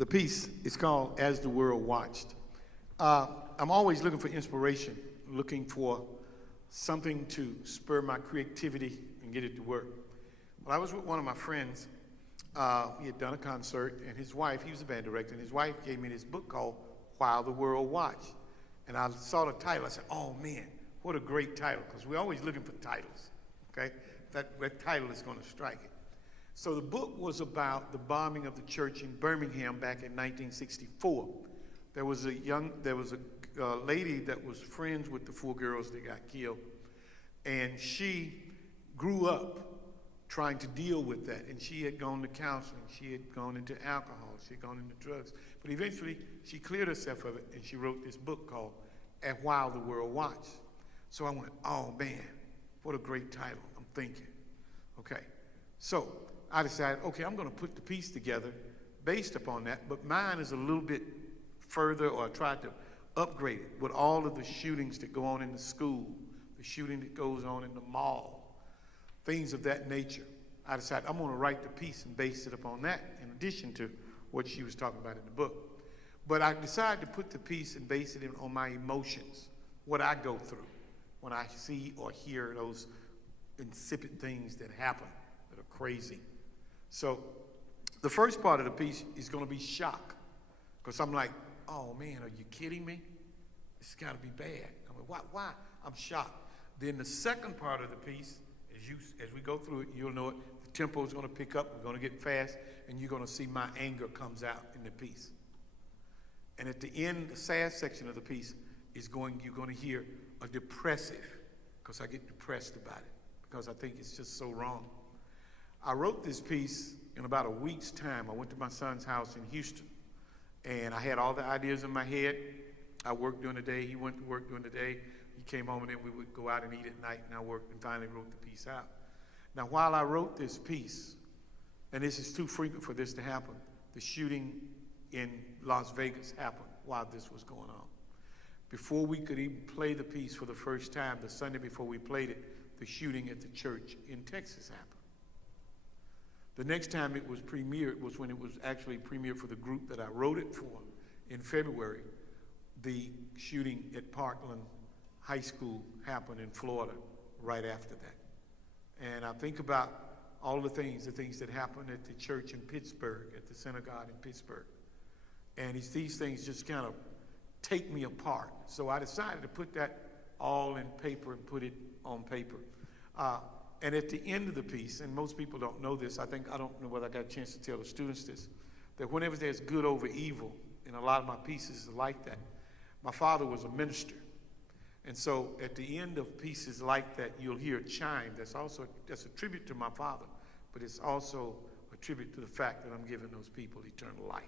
The piece is called As the World Watched. I'm always looking for inspiration, looking for something to spur my creativity and get it to work. Well, I was with one of my friends. He had done a concert, and his wife, he was a band director, and his wife gave me this book called While the World Watched. And I saw the title. I said, oh, man, what a great title, because we're always looking for titles, okay? That title is going to strike it. So the book was about the bombing of the church in Birmingham back in 1964. There was a lady that was friends with the 4 girls that got killed, and she grew up trying to deal with that, and she had gone to counseling, she had gone into alcohol, she had gone into drugs, but eventually she cleared herself of it, and she wrote this book called While the World Watched. So I went, oh man, what a great title, I'm thinking. Okay, so I decided, okay, I'm gonna put the piece together based upon that, but mine is a little bit further, or I tried to upgrade it with all of the shootings that go on in the school, the shooting that goes on in the mall, things of that nature. I decided I'm gonna write the piece and base it upon that, in addition to what she was talking about in the book. But I decided to put the piece and base it on my emotions, what I go through when I see or hear those insipid things that happen that are crazy. So the first part of the piece is gonna be shock, because I'm like, oh man, are you kidding me? It's gotta be bad. I mean, why? I'm shocked. Then the second part of the piece, as we go through it, you'll know it, the tempo is gonna pick up, we're gonna get fast, and you're gonna see my anger comes out in the piece. And at the end, the sad section of the piece is you're gonna hear a depressive, because I get depressed about it, because I think it's just so wrong. I wrote this piece in about a week's time. I went to my son's house in Houston, and I had all the ideas in my head. I worked during the day, he went to work during the day, he came home, and then we would go out and eat at night, and I worked and finally wrote the piece out. Now, while I wrote this piece, and this is too frequent for this to happen, the shooting in Las Vegas happened while this was going on. Before we could even play the piece for the first time, the Sunday before we played it, the shooting at the church in Texas happened. The next time it was premiered was when it was actually premiered for the group that I wrote it for in February. The shooting at Parkland High School happened in Florida right after that. And I think about all the things that happened at the church in Pittsburgh, at the synagogue in Pittsburgh. And these things just kind of take me apart. So I decided to put that all in paper and put it on paper. And at the end of the piece, and most people don't know this, I don't know whether I got a chance to tell the students this, that whenever there's good over evil, and a lot of my pieces are like that. My father was a minister. And so at the end of pieces like that, you'll hear a chime. That's a tribute to my father, but it's also a tribute to the fact that I'm giving those people eternal life,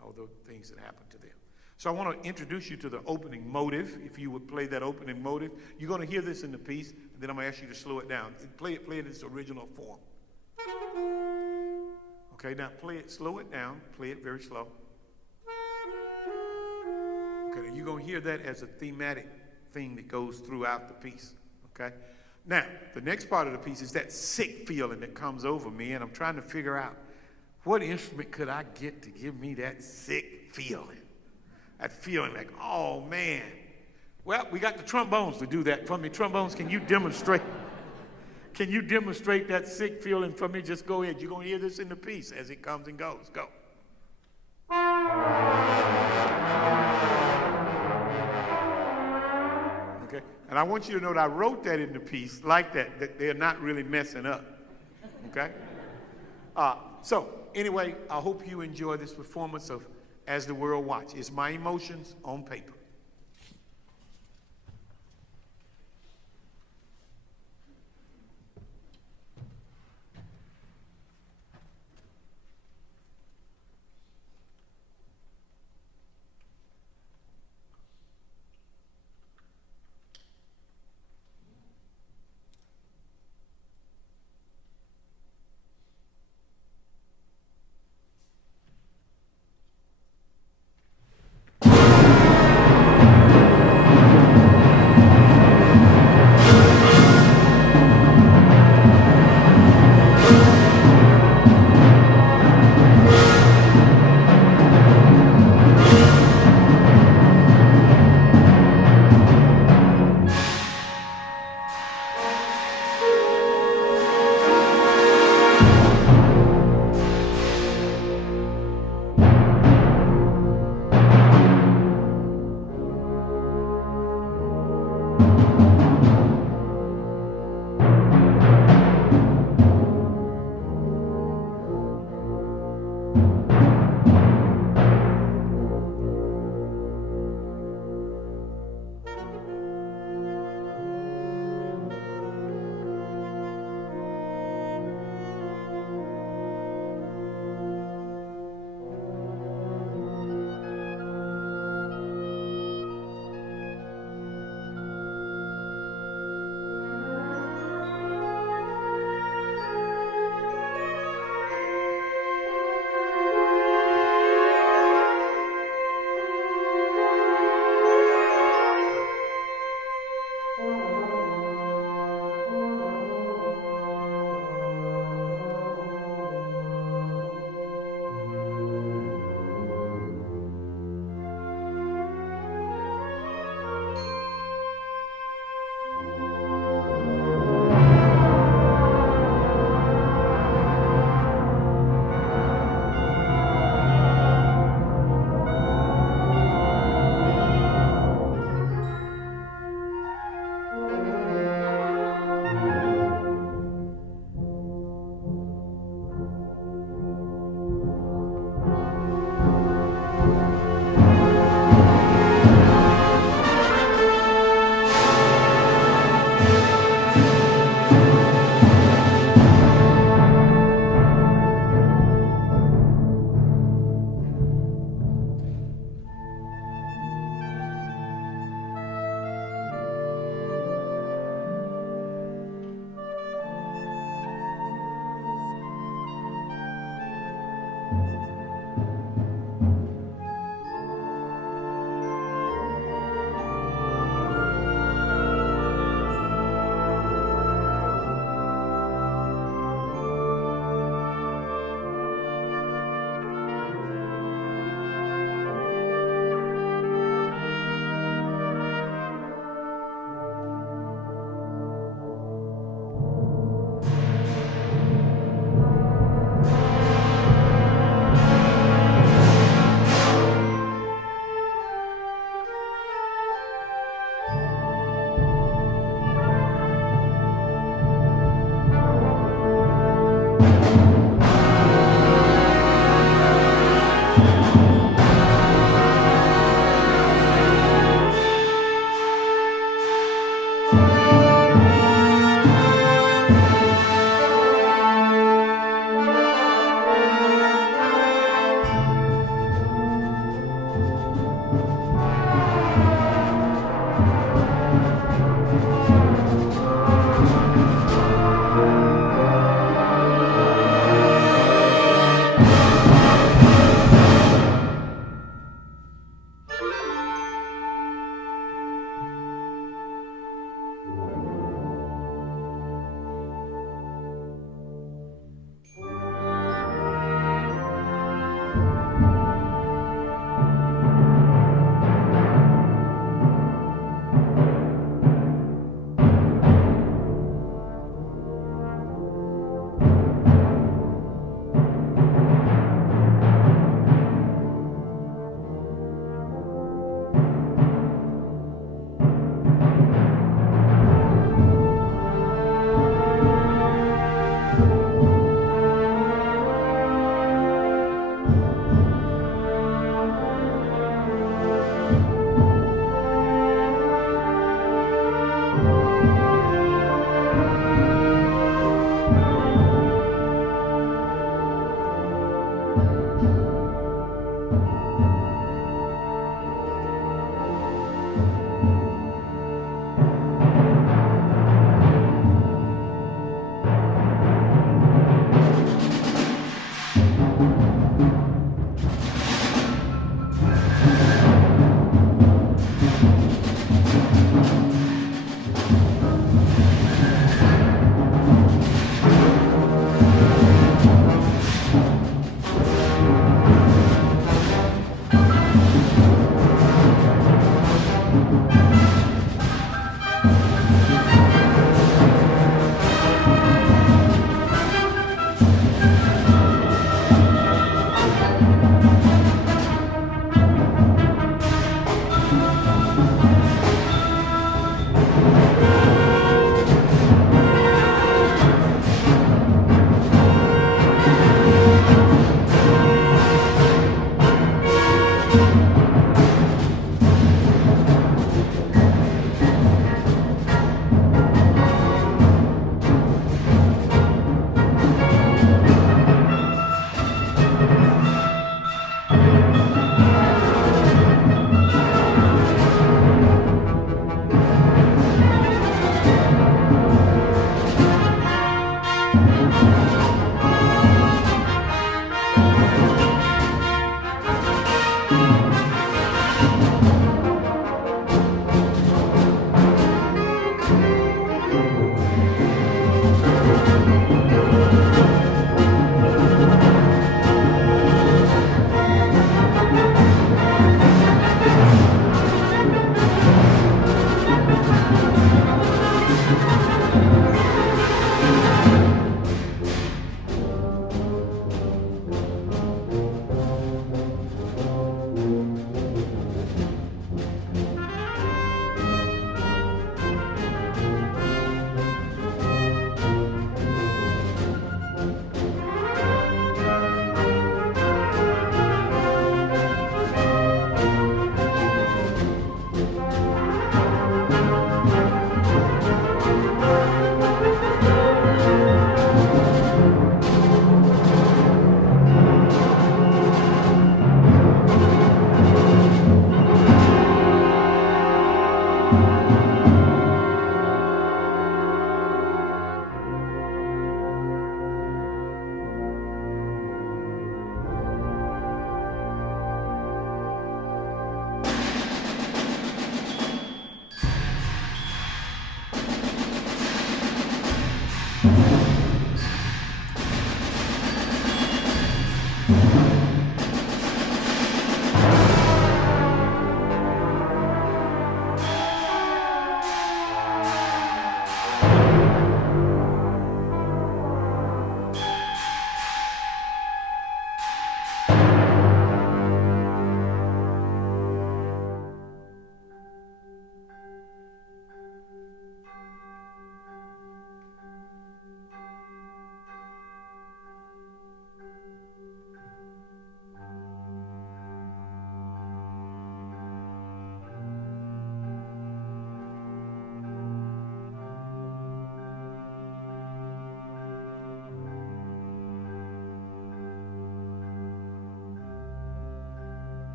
all the things that happened to them. So I want to introduce you to the opening motive. If you would play that opening motive, you're going to hear this in the piece, and then I'm going to ask you to slow it down. Play it in its original form. Okay, now slow it down, play it very slow. Okay, now you're going to hear that as a thematic thing that goes throughout the piece, okay? Now, the next part of the piece is that sick feeling that comes over me, and I'm trying to figure out what instrument could I get to give me that sick feeling? That feeling like, oh man. Well, we got the trombones to do that for me. Trombones, can you demonstrate? Can you demonstrate that sick feeling for me? Just go ahead. You're going to hear this in the piece as it comes and goes. Go. Okay, and I want you to know that I wrote that in the piece like that they're not really messing up. Okay? So, anyway, I hope you enjoy this performance of As the World Watched. It's my emotions on paper.